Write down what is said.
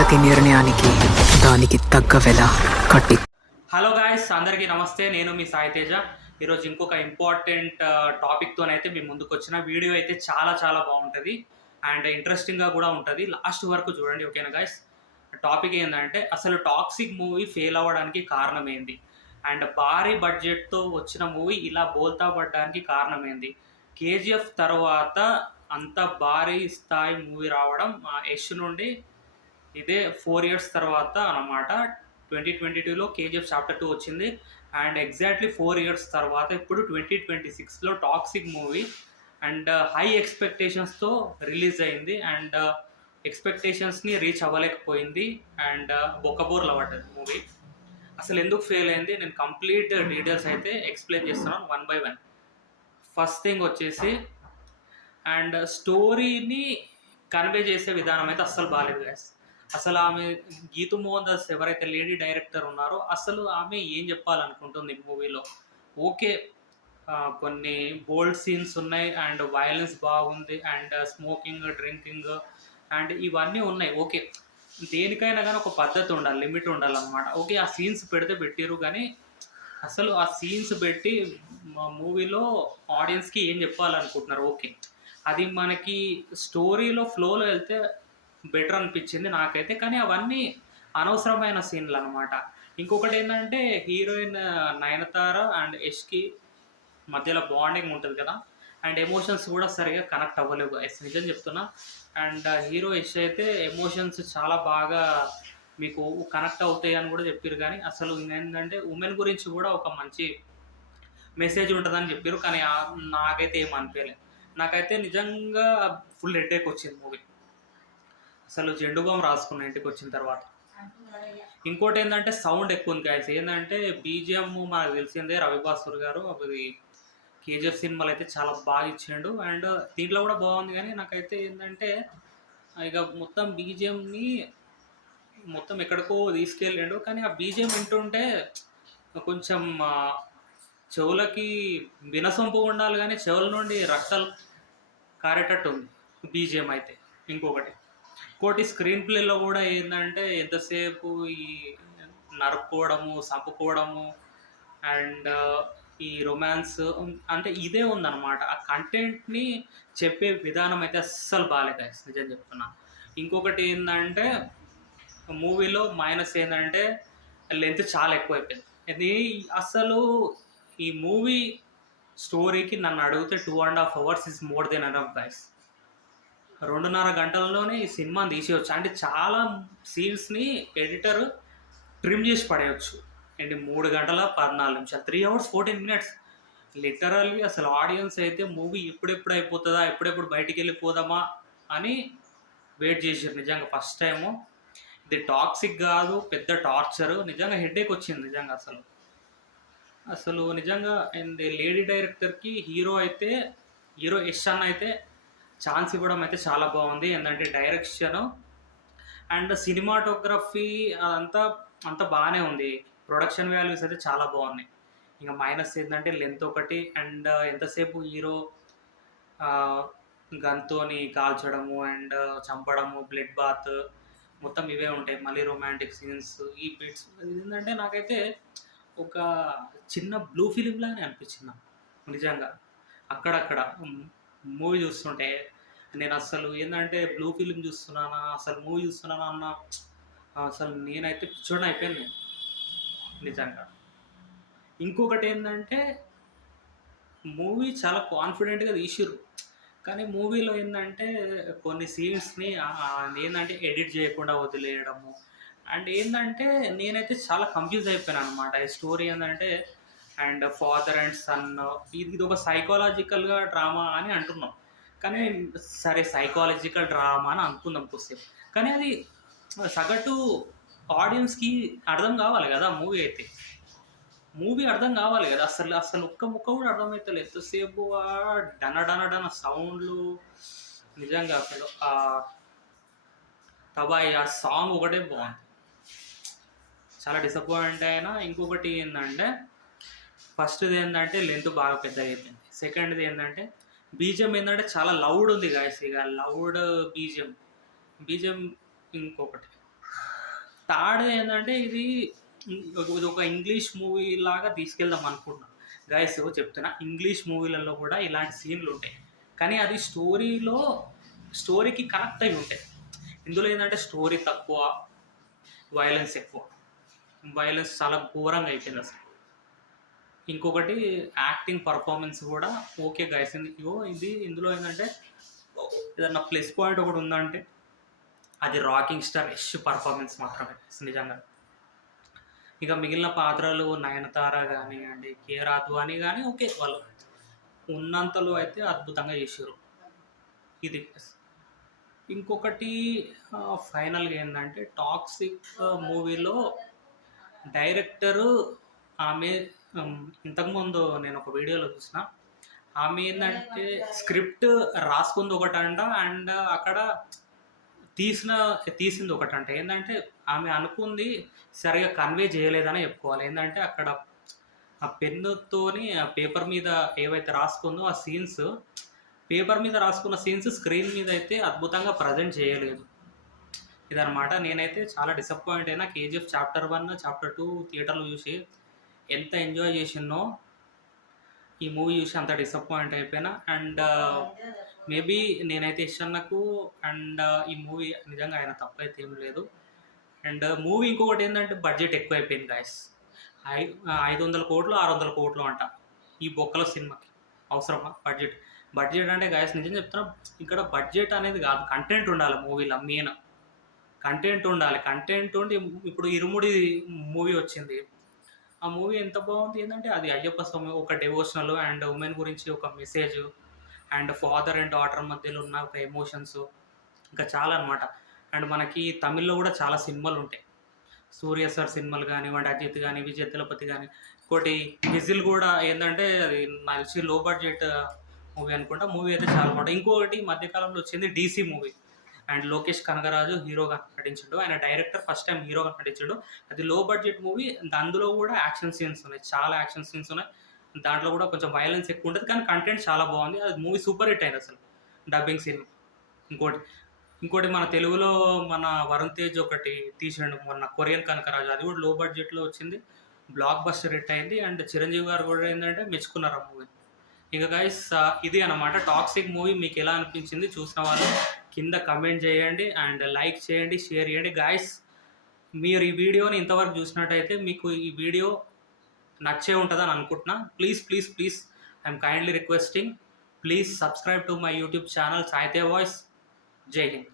ప్రతి నిర్ణయానికి దానికి తగ్గ వెల కట్టి. హలో గాయస్, అందరికీ నమస్తే. నేను మీ సాయి తేజ. ఈరోజు ఇంకొక ఇంపార్టెంట్ టాపిక్తోనైతే మీ ముందుకు వచ్చిన. వీడియో అయితే చాలా చాలా బాగుంటుంది అండ్ ఇంట్రెస్టింగ్గా కూడా ఉంటుంది. లాస్ట్ వరకు చూడండి, ఓకేనా గాయస్? టాపిక్ ఏంటంటే అసలు టాక్సిక్ మూవీ ఫెయిల్ అవ్వడానికి కారణం ఏంది, అండ్ భారీ బడ్జెట్తో వచ్చిన మూవీ ఇలా బోల్తా పడడానికి కారణం ఏంది, కేజీఎఫ్ తర్వాత అంత భారీ స్థాయి మూవీ రావడం యష్ నుండి ఇదే 4 ఇయర్స్ తర్వాత అన్నమాట. 2022లో కేజీఎఫ్ చాప్టర్ 2 వచ్చింది అండ్ ఎగ్జాక్ట్లీ 4 ఇయర్స్ తర్వాత ఇప్పుడు 2026లో టాక్సిక్ మూవీ అండ్ హై ఎక్స్పెక్టేషన్స్తో రిలీజ్ అయింది అండ్ ఎక్స్పెక్టేషన్స్ని రీచ్ అవ్వలేకపోయింది అండ్ బొక్కబోర్లు పడ్డది మూవీ. అసలు ఎందుకు ఫెయిల్ అయింది, నేను కంప్లీట్ డీటెయిల్స్ అయితే ఎక్స్ప్లెయిన్ చేస్తున్నాను one by one. First thing వచ్చేసి అండ్ స్టోరీని కన్వే చేసే విధానం అయితే అస్సలు బాగాలేదు గాయస్. అసలు ఆమె గీతు మోహన్ దాస్ ఎవరైతే లేడీ డైరెక్టర్ ఉన్నారో అసలు ఆమె ఏం చెప్పాలనుకుంటుంది మూవీలో. ఓకే, కొన్ని బోల్డ్ సీన్స్ ఉన్నాయి అండ్ వైలెన్స్ బాగుంది అండ్ స్మోకింగ్, డ్రింకింగ్ అండ్ ఇవన్నీ ఉన్నాయి. ఓకే, దేనికైనా కానీ ఒక పద్ధతి ఉండాలి, లిమిట్ ఉండాలన్నమాట. ఓకే, ఆ సీన్స్ పెడితే పెట్టిరు, కానీ అసలు ఆ సీన్స్ పెట్టి మా మూవీలో ఆడియన్స్కి ఏం చెప్పాలనుకుంటున్నారు. ఓకే, అది మనకి స్టోరీలో ఫ్లోలో వెళ్తే బెటర్ అనిపించింది నాకైతే, కానీ అవన్నీ అనవసరమైన సీన్లు అనమాట. ఇంకొకటి ఏంటంటే హీరోయిన్ నయనతార అండ్ యష్కి మధ్యలో బాండింగ్ ఉంటుంది కదా, అండ్ ఎమోషన్స్ కూడా సరిగా కనెక్ట్ అవ్వలేవు గైస్, నిజం చెప్తున్నా. అండ్ హీరో యష్ అయితే ఎమోషన్స్ చాలా బాగా మీకు కనెక్ట్ అవుతాయి అని కూడా చెప్పారు, కానీ అసలు ఏంటంటే ఉమెన్ గురించి కూడా ఒక మంచి మెసేజ్ ఉంటుందని చెప్పారు, కానీ నాకైతే ఏం అనిపించలేదు. నాకైతే నిజంగా ఫుల్ హెడేక్ వచ్చింది మూవీ. అసలు జెండు బామ్ రాసుకున్న ఇంటికి వచ్చిన తర్వాత. ఇంకోటి ఏంటంటే సౌండ్ ఎక్కువ ఉంది గాయస్. ఏంటంటే బీజిఎం మనకు తెలిసిందే, రవిబాసూర్ గారు అది కేజీఎఫ్ సినిమాలు అయితే చాలా బాగా ఇచ్చాడు అండ్ దీంట్లో కూడా బాగుంది, కానీ నాకైతే ఏంటంటే ఇక మొత్తం బీజిఎంని మొత్తం ఎక్కడికో తీసుకెళ్ళాడు, కానీ ఆ బీజిఎం వింటుంటే కొంచెం చెవులకి వినసొంపు ఉండాలి, కానీ చెవుల నుండి రక్తాలు కారేటట్టు ఉంది బీజిఎం అయితే. ఇంకోటి స్క్రీన్ ప్లేలో కూడా ఏంటంటే ఎంతసేపు ఈ నరుక్కోవడము, చంపుకోవడము అండ్ ఈ రొమాన్స్ అంటే ఇదే ఉందన్నమాట. ఆ కంటెంట్ని చెప్పే విధానం అయితే అస్సలు బాగాలేదు, నిజం చెప్తున్నా. ఇంకొకటి ఏంటంటే మూవీలో మైనస్ ఏంటంటే లెంత్ చాలా ఎక్కువైపోయింది. ఇది అసలు ఈ మూవీ స్టోరీకి నన్ను అడిగితే 2.5 hours is more than enough guys. 2.5 గంటల్లోనే ఈ సినిమాని తీసేయచ్చు. అంటే చాలా సీన్స్ని ఎడిటర్ ట్రిమ్ చేసి పడేయచ్చు. అండ్ 3 గంటల 14 నిమిషాలు, 3 hours 14 minutes. లిటరల్లీ అసలు ఆడియన్స్ అయితే మూవీ ఎప్పుడెప్పుడు అయిపోతుందా, ఎప్పుడెప్పుడు బయటికి వెళ్ళిపోదామా అని వెయిట్ చేసారు. నిజంగా ఫస్ట్ టైము ఇది టాక్సిక్ కాదు, పెద్ద టార్చరు. నిజంగా హెడేక్ వచ్చింది నిజంగా. అసలు నిజంగా అండ్ లేడీ డైరెక్టర్కి హీరో యష్ అన్న అయితే ఛాన్స్ ఇవ్వడం అయితే చాలా బాగుంది. ఏంటంటే డైరెక్షన్ అండ్ సినిమాటోగ్రఫీ అంతా బాగానే ఉంది. ప్రొడక్షన్ వాల్యూస్ అయితే చాలా బాగున్నాయి. ఇంకా మైనస్ ఏంటంటే లెంత్ ఒకటి అండ్ ఎంతసేపు హీరో గన్తోని కాల్చడము అండ్ చంపడము, బ్లడ్ బాత్ మొత్తం ఇవే ఉంటాయి. మళ్ళీ రొమాంటిక్ సీన్స్, ఈ బిట్స్ ఏంటంటే నాకైతే ఒక చిన్న బ్లూ ఫిలిం లానే అనిపించింది నాకు నిజంగా. అక్కడక్కడ మూవీ చూస్తుంటే నేను అసలు ఏంటంటే బ్లూ ఫిలిం చూస్తున్నానా, అసలు మూవీ చూస్తున్నానా అన్న, అసలు నేనైతే పిచ్చోడిని అయిపోయాను నిజంగా. ఇంకొకటి ఏంటంటే మూవీ చాలా కాన్ఫిడెంట్గా తీసిర్రు, కానీ మూవీలో ఏంటంటే కొన్ని సీన్స్ని ఏంటంటే ఎడిట్ చేయకుండా వదిలేయడము అండ్ ఏంటంటే నేనైతే చాలా కన్ఫ్యూజ్ అయిపోయాను అనమాట. ఈ స్టోరీ ఏంటంటే అండ్ ఫాదర్ అండ్ సన్, ఇది ఒక సైకాలజికల్గా డ్రామా అని అంటున్నాం, కానీ సరే సైకాలజికల్ డ్రామా అని అనుకుందాం కొద్దిసేపు, కానీ అది సగటు ఆడియన్స్కి అర్థం కావాలి కదా. మూవీ అర్థం కావాలి కదా. అసలు ఒక్క ముక్క కూడా అర్థమవుతలేదు. ఎంతసేపు డన సౌండ్లు, నిజంగా అసలు తబాయి ఆ సాంగ్ ఒకటే బాగుంది, చాలా డిసప్పాయింట్ అయినా. ఇంకొకటి ఏంటంటే ఫస్ట్ది ఏంటంటే లెంత్ బాగా పెద్దగా అయిపోయింది. సెకండ్ది ఏంటంటే బీజిఎం ఏంటంటే చాలా లౌడ్ ఉంది గాయస్. ఇక లౌడ్ బీజిఎం ఇంకొకటి థర్డ్ ఏంటంటే ఇది ఒక ఇంగ్లీష్ మూవీ లాగా తీసుకెళ్దాం అనుకుంటున్నా. గైస్ చెప్తున్నా, ఇంగ్లీష్ మూవీలలో కూడా ఇలాంటి సీన్లు ఉంటాయి, కానీ అది స్టోరీకి కనెక్ట్ అయి ఉంటాయి. ఇందులో ఏంటంటే స్టోరీ తక్కువ, వైలెన్స్ ఎక్కువ. వైలెన్స్ చాలా ఘోరంగా అయిపోయింది అసలు. ఇంకొకటి యాక్టింగ్ పర్ఫార్మెన్స్ కూడా ఓకే గైస్. ఇందులో ఏంటంటే ఏదన్నా ప్లస్ పాయింట్ ఒకటి ఉందంటే అది రాకింగ్ స్టార్ యష్ పర్ఫార్మెన్స్ మాత్రమే నిజంగా. ఇక మిగిలిన పాత్రలు నయనతార కానివ్వండి, కే రాఘవాని కానీ ఓకే, వాళ్ళు ఉన్నంతలో అయితే అద్భుతంగా చేసారు. ఇది ఇంకొకటి ఫైనల్గా ఏంటంటే టాక్సిక్ మూవీలో డైరెక్టరు ఆమె ఇంతకుముందు నేను ఒక వీడియోలో చూసిన, ఆమె ఏంటంటే స్క్రిప్ట్ రాసుకుంది ఒకటంట, అండ్ అక్కడ తీసింది ఒకటంట. ఏంటంటే ఆమె అనుకుంది సరిగా కన్వే చేయలేదని చెప్పుకోవాలి. ఏంటంటే అక్కడ ఆ పెన్నుతోని ఆ పేపర్ మీద ఏవైతే రాసుకుందో ఆ సీన్స్, పేపర్ మీద రాసుకున్న సీన్స్ స్క్రీన్ మీద అయితే అద్భుతంగా ప్రజెంట్ చేయలేదు. ఇదనమాట. నేనైతే చాలా డిసప్పాయింట్ అయినా. కేజీఎఫ్ చాప్టర్ 1, చాప్టర్ 2 థియేటర్లో చూసి ఎంత ఎంజాయ్ చేసినో, ఈ మూవీ చూసి అంత డిసప్పాయింట్ అయిపోయినా. అండ్ మేబీ నేనైతే ఇష్టన్నకు అండ్ ఈ మూవీ నిజంగా ఆయన తప్పైతే ఏం లేదు. అండ్ మూవీ ఇంకొకటి ఏంటంటే బడ్జెట్ ఎక్కువ అయిపోయింది గాయస్. 500 కోట్లు 600 కోట్లు అంట ఈ బొక్కల సినిమాకి. అవసరమా బడ్జెట్ అంటే గాయస్ నిజం చెప్తున్నా, ఇక్కడ బడ్జెట్ అనేది కాదు, కంటెంట్ ఉండాలి మూవీలో. మెయిన్ కంటెంట్ ఉండాలి. కంటెంట్ ఉండి ఇప్పుడు ఇరుముడి మూవీ వచ్చింది. ఆ మూవీ ఎంత బాగుంది ఏంటంటే అది అయ్యప్ప స్వామి ఒక డివోషనల్ అండ్ ఉమెన్ గురించి ఒక message, and father and daughter మధ్యలో ఉన్న ఒక ఎమోషన్స్, ఇంకా చాలా అనమాట. అండ్ మనకి తమిళ్లో కూడా చాలా సినిమాలు ఉంటాయి. సూర్య సార్ సినిమాలు కానివ్వండి, అజిత్ కానీ, విజయ్ దళపతి కానీ. ఇంకోటి విజిల్ కూడా ఏంటంటే అది మంచి లో బడ్జెట్ మూవీ అనుకుంటా. మూవీ అయితే చాలా బాగుంటుంది. ఇంకొకటి మధ్యకాలంలో వచ్చింది DC movie, and Lokesh Kanagaraj హీరోగా నటించాడు. ఆయన డైరెక్టర్, ఫస్ట్ టైం హీరోగా నటించాడు. అది లో బడ్జెట్ మూవీ. అందులో కూడా యాక్షన్ సీన్స్ ఉన్నాయి, చాలా యాక్షన్ సీన్స్ ఉన్నాయి. దాంట్లో కూడా కొంచెం వైలెన్స్ ఎక్కువ ఉంటుంది, కానీ కంటెంట్ చాలా బాగుంది. అది మూవీ సూపర్ హిట్ అయింది అసలు, డబ్బింగ్ సినిమా. ఇంకోటి మన తెలుగులో మన వరుణ్ తేజ్ ఒకటి తీసాడు మొన్న, కొరియన్ కనకరాజు. అది కూడా లో బడ్జెట్లో వచ్చింది, బ్లాక్ బస్టర్ హిట్ అయింది. అండ్ చిరంజీవి గారు కూడా ఏంటంటే మెచ్చుకున్నారు ఆ మూవీ. ఇక గైస్ ఇది అనమాట టాక్సిక్ మూవీ. మీకు ఎలా అనిపించింది చూసిన వాళ్ళు కింద కమెంట్ చేయండి, అండ్ లైక్ చేయండి, షేర్ చేయండి. గాయస్ మీరు ఈ వీడియోని ఇంతవరకు చూసినట్టయితే మీకు ఈ వీడియో నచ్చే ఉంటుందని అనుకుంటున్నా. Please I'm kindly requesting, please subscribe to my YouTube channel సాహిత్య వాయిస్. జై హింద్.